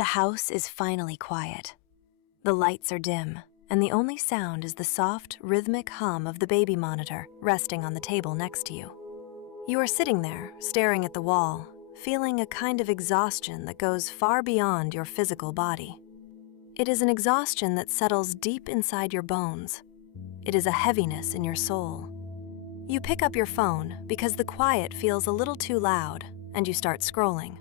The house is finally quiet. The lights are dim, and the only sound is the soft, rhythmic hum of the baby monitor resting on the table next to you. You are sitting there, staring at the wall, feeling a kind of exhaustion that goes far beyond your physical body. It is an exhaustion that settles deep inside your bones. It is a heaviness in your soul. You pick up your phone because the quiet feels a little too loud, and you start scrolling.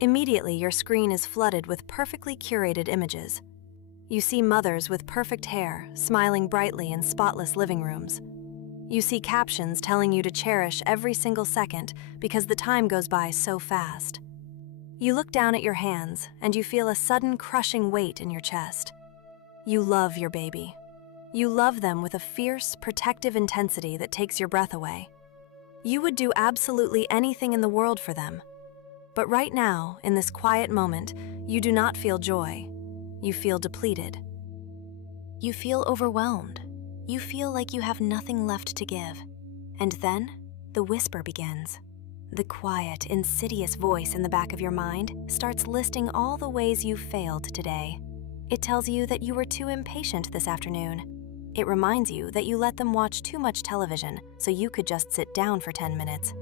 Immediately, your screen is flooded with perfectly curated images. You see mothers with perfect hair, smiling brightly in spotless living rooms. You see captions telling you to cherish every single second because the time goes by so fast. You look down at your hands and you feel a sudden crushing weight in your chest. You love your baby. You love them with a fierce, protective intensity that takes your breath away. You would do absolutely anything in the world for them. But right now, in this quiet moment, you do not feel joy. You feel depleted. You feel overwhelmed. You feel like you have nothing left to give. And then, the whisper begins. The quiet, insidious voice in the back of your mind starts listing all the ways you've failed today. It tells you that you were too impatient this afternoon. It reminds you that you let them watch too much television so you could just sit down for 10 minutes.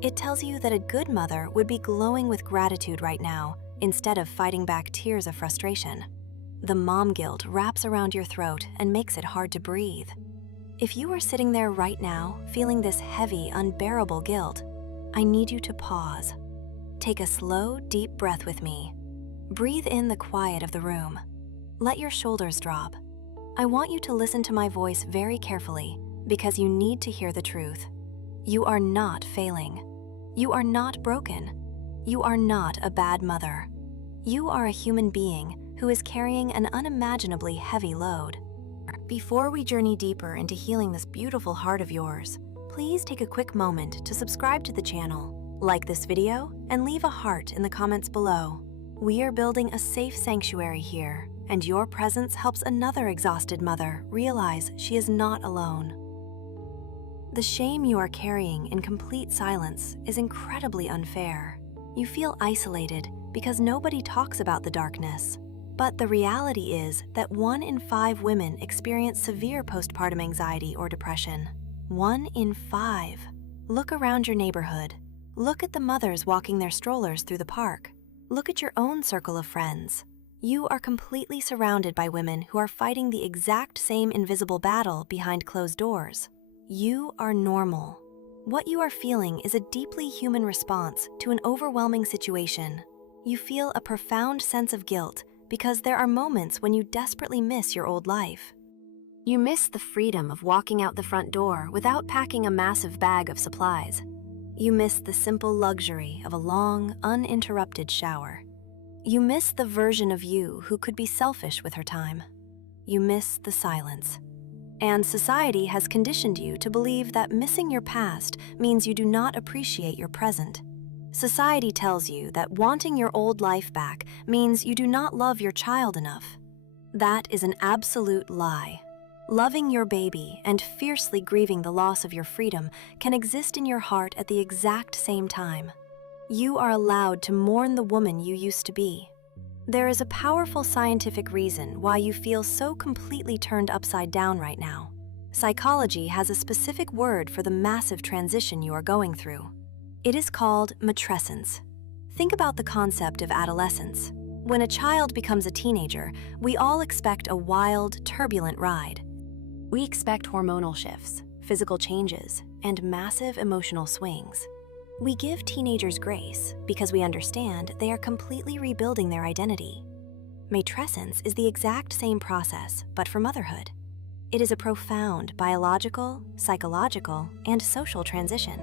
It tells you that a good mother would be glowing with gratitude right now instead of fighting back tears of frustration. The mom guilt wraps around your throat and makes it hard to breathe. If you are sitting there right now feeling this heavy, unbearable guilt, I need you to pause. Take a slow, deep breath with me. Breathe in the quiet of the room. Let your shoulders drop. I want you to listen to my voice very carefully because you need to hear the truth. You are not failing. You are not broken. You are not a bad mother. You are a human being who is carrying an unimaginably heavy load. Before we journey deeper into healing this beautiful heart of yours, please take a quick moment to subscribe to the channel, like this video, and leave a heart in the comments below. We are building a safe sanctuary here, and your presence helps another exhausted mother realize she is not alone. The shame you are carrying in complete silence is incredibly unfair. You feel isolated because nobody talks about the darkness. But the reality is that 1 in 5 women experience severe postpartum anxiety or depression. 1 in 5. Look around your neighborhood. Look at the mothers walking their strollers through the park. Look at your own circle of friends. You are completely surrounded by women who are fighting the exact same invisible battle behind closed doors. You are normal. What you are feeling is a deeply human response to an overwhelming situation. You feel a profound sense of guilt because there are moments when you desperately miss your old life. You miss the freedom of walking out the front door without packing a massive bag of supplies. You miss the simple luxury of a long, uninterrupted shower. You miss the version of you who could be selfish with her time. You miss the silence. And society has conditioned you to believe that missing your past means you do not appreciate your present. Society tells you that wanting your old life back means you do not love your child enough. That is an absolute lie. Loving your baby and fiercely grieving the loss of your freedom can exist in your heart at the exact same time. You are allowed to mourn the woman you used to be. There is a powerful scientific reason why you feel so completely turned upside down right now. Psychology has a specific word for the massive transition you are going through. It is called matrescence. Think about the concept of adolescence. When a child becomes a teenager, we all expect a wild, turbulent ride. We expect hormonal shifts, physical changes, and massive emotional swings. We give teenagers grace because we understand they are completely rebuilding their identity. Matrescence is the exact same process, but for motherhood. It is a profound biological, psychological, and social transition.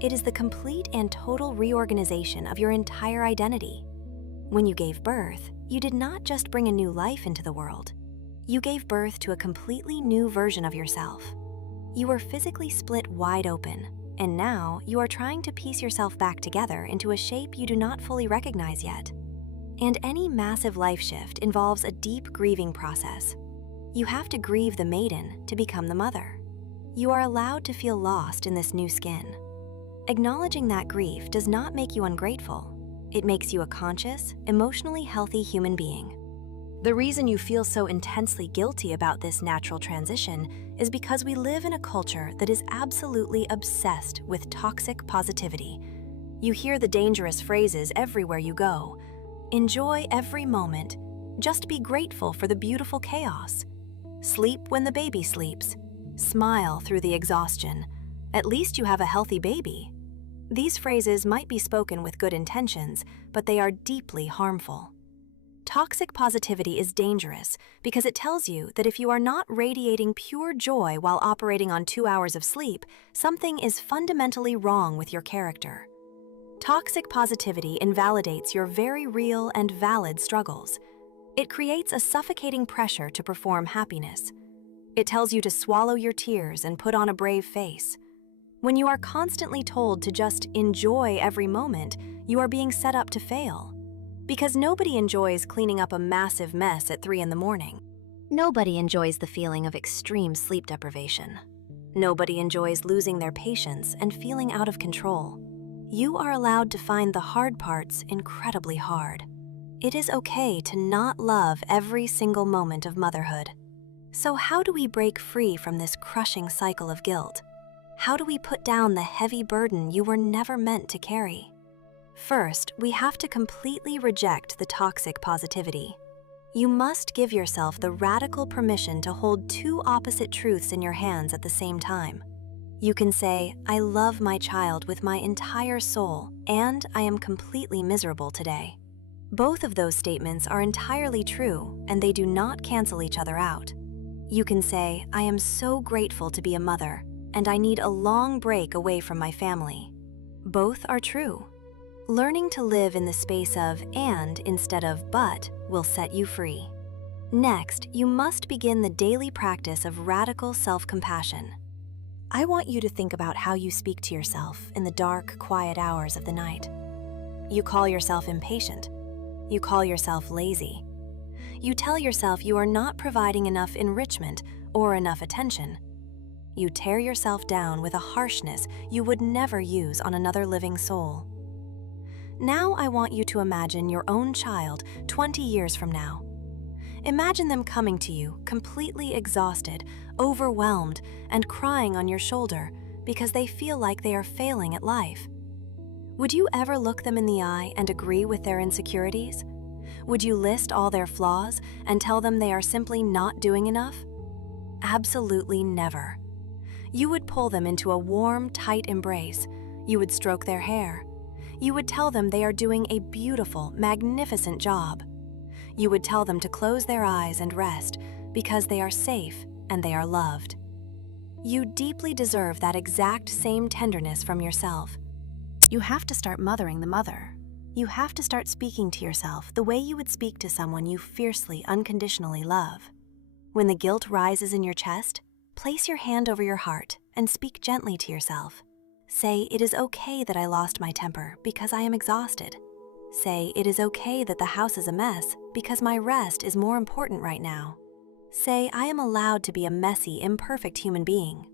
It is the complete and total reorganization of your entire identity. When you gave birth, you did not just bring a new life into the world. You gave birth to a completely new version of yourself. You were physically split wide open, and now you are trying to piece yourself back together into a shape you do not fully recognize yet. And any massive life shift involves a deep grieving process. You have to grieve the maiden to become the mother. You are allowed to feel lost in this new skin. Acknowledging that grief does not make you ungrateful. It makes you a conscious, emotionally healthy human being. The reason you feel so intensely guilty about this natural transition is because we live in a culture that is absolutely obsessed with toxic positivity. You hear the dangerous phrases everywhere you go. Enjoy every moment. Just be grateful for the beautiful chaos. Sleep when the baby sleeps. Smile through the exhaustion. At least you have a healthy baby. These phrases might be spoken with good intentions, but they are deeply harmful. Toxic positivity is dangerous because it tells you that if you are not radiating pure joy while operating on 2 hours of sleep, something is fundamentally wrong with your character. Toxic positivity invalidates your very real and valid struggles. It creates a suffocating pressure to perform happiness. It tells you to swallow your tears and put on a brave face. When you are constantly told to just enjoy every moment, you are being set up to fail. Because nobody enjoys cleaning up a massive mess at 3 in the morning. Nobody enjoys the feeling of extreme sleep deprivation. Nobody enjoys losing their patience and feeling out of control. You are allowed to find the hard parts incredibly hard. It is okay to not love every single moment of motherhood. So how do we break free from this crushing cycle of guilt? How do we put down the heavy burden you were never meant to carry? First, we have to completely reject the toxic positivity. You must give yourself the radical permission to hold two opposite truths in your hands at the same time. You can say, I love my child with my entire soul, and I am completely miserable today. Both of those statements are entirely true, and they do not cancel each other out. You can say, I am so grateful to be a mother, and I need a long break away from my family. Both are true. Learning to live in the space of and instead of but will set you free. Next, you must begin the daily practice of radical self-compassion. I want you to think about how you speak to yourself in the dark, quiet hours of the night. You call yourself impatient. You call yourself lazy. You tell yourself you are not providing enough enrichment or enough attention. You tear yourself down with a harshness you would never use on another living soul. Now I want you to imagine your own child 20 years from now. Imagine them coming to you completely exhausted, overwhelmed, and crying on your shoulder because they feel like they are failing at life. Would you ever look them in the eye and agree with their insecurities? Would you list all their flaws and tell them they are simply not doing enough? Absolutely never. You would pull them into a warm, tight embrace. You would stroke their hair. You would tell them they are doing a beautiful, magnificent job. You would tell them to close their eyes and rest because they are safe and they are loved. You deeply deserve that exact same tenderness from yourself. You have to start mothering the mother. You have to start speaking to yourself the way you would speak to someone you fiercely, unconditionally love. When the guilt rises in your chest, place your hand over your heart and speak gently to yourself. Say, it is okay that I lost my temper because I am exhausted. Say, it is okay that the house is a mess because my rest is more important right now. Say, I am allowed to be a messy, imperfect human being.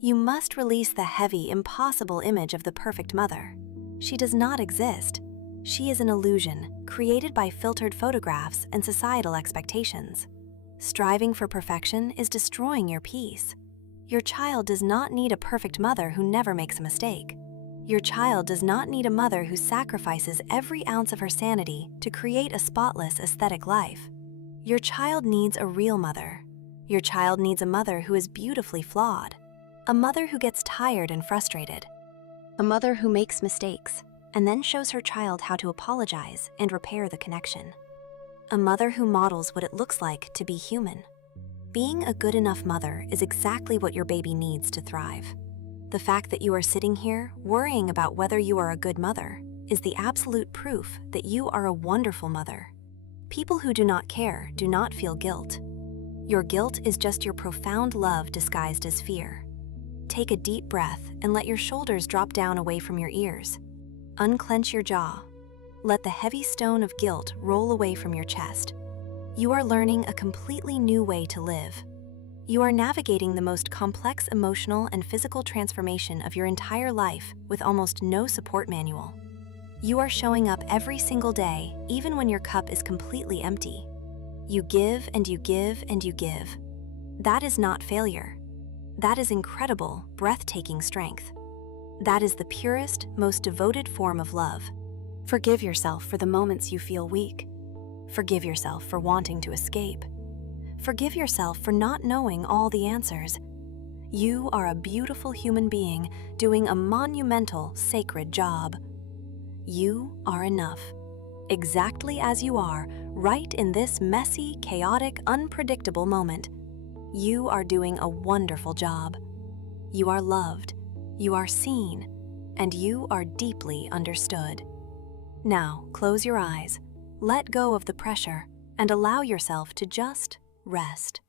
You must release the heavy, impossible image of the perfect mother. She does not exist. She is an illusion created by filtered photographs and societal expectations. Striving for perfection is destroying your peace. Your child does not need a perfect mother who never makes a mistake. Your child does not need a mother who sacrifices every ounce of her sanity to create a spotless, aesthetic life. Your child needs a real mother. Your child needs a mother who is beautifully flawed. A mother who gets tired and frustrated. A mother who makes mistakes and then shows her child how to apologize and repair the connection. A mother who models what it looks like to be human. Being a good enough mother is exactly what your baby needs to thrive. The fact that you are sitting here worrying about whether you are a good mother is the absolute proof that you are a wonderful mother. People who do not care do not feel guilt. Your guilt is just your profound love disguised as fear. Take a deep breath and let your shoulders drop down away from your ears. Unclench your jaw. Let the heavy stone of guilt roll away from your chest. You are learning a completely new way to live. You are navigating the most complex emotional and physical transformation of your entire life with almost no support manual. You are showing up every single day, even when your cup is completely empty. You give and you give and you give. That is not failure. That is incredible, breathtaking strength. That is the purest, most devoted form of love. Forgive yourself for the moments you feel weak. Forgive yourself for wanting to escape. Forgive yourself for not knowing all the answers. You are a beautiful human being doing a monumental, sacred job. You are enough, exactly as you are, right in this messy, chaotic, unpredictable moment. You are doing a wonderful job. You are loved, you are seen, and you are deeply understood. Now, close your eyes, let go of the pressure, and allow yourself to just rest.